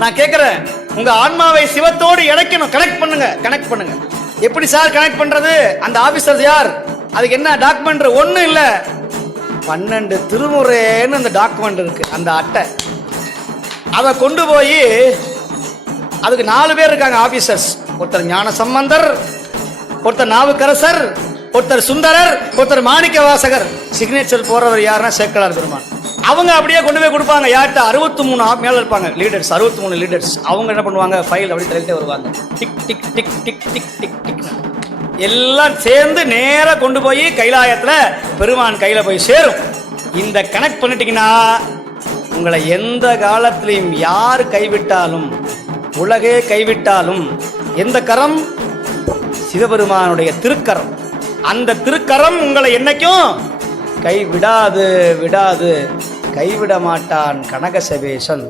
நான் கேட்கிறேன், உங்க ஆன்மாவை சிவத்தோடு இணைக்கணும். கனெக்ட் பண்ணுங்க. எப்படி சார் கனெக்ட் பண்றது? அந்த ஆபீசர் யார்? அதுக்கு என்ன டாக்குமெண்ட்? ஒண்ணும் இல்ல, 12 திருமுறைன்னு அந்த டாக்குமெண்ட் இருக்கு, அந்த அட்டை. அதை கொண்டு போய் அதுக்கு 4 பேர் இருக்காங்க ஆபீசர்ஸ். ஒருத்தர் ஞான சம்பந்தர், ஒருத்தர் நாவுக்கரசர், ஒருத்தர் சுந்தரர், ஒருத்தர் மாணிக்க வாசகர். சிக்னேச்சர் போறவர் யாருன்னா சேக்கலார் பெருமான். அவங்க அப்படியே கொண்டு போய் கொடுப்பாங்க. யார்கிட்ட? 63 மேல இருப்பாங்க லீடர்ஸ், 63 லீடர்ஸ். அவங்க என்ன பண்ணுவாங்க? ஃபைல் அப்படி தள்ளிட்டே வருவாங்க. Tick tick tick tick tick tick tick எல்லாம் சேர்ந்து நேரா கொண்டு போய் கைலாயத்துல பெருமான் கையில போய் சேரும். இந்த கனெக்ட் பண்ணிட்டீங்கன்னா உங்களை எந்த காலத்திலையும் யார் கைவிட்டாலும், உலகே கைவிட்டாலும், எந்த கரம்? சிவபெருமானுடைய திருக்கரம். அந்த திருக்கரம் உங்களை என்னைக்கும் கைவிடாது, கைவிட மாட்டான் கனகசபேசன்.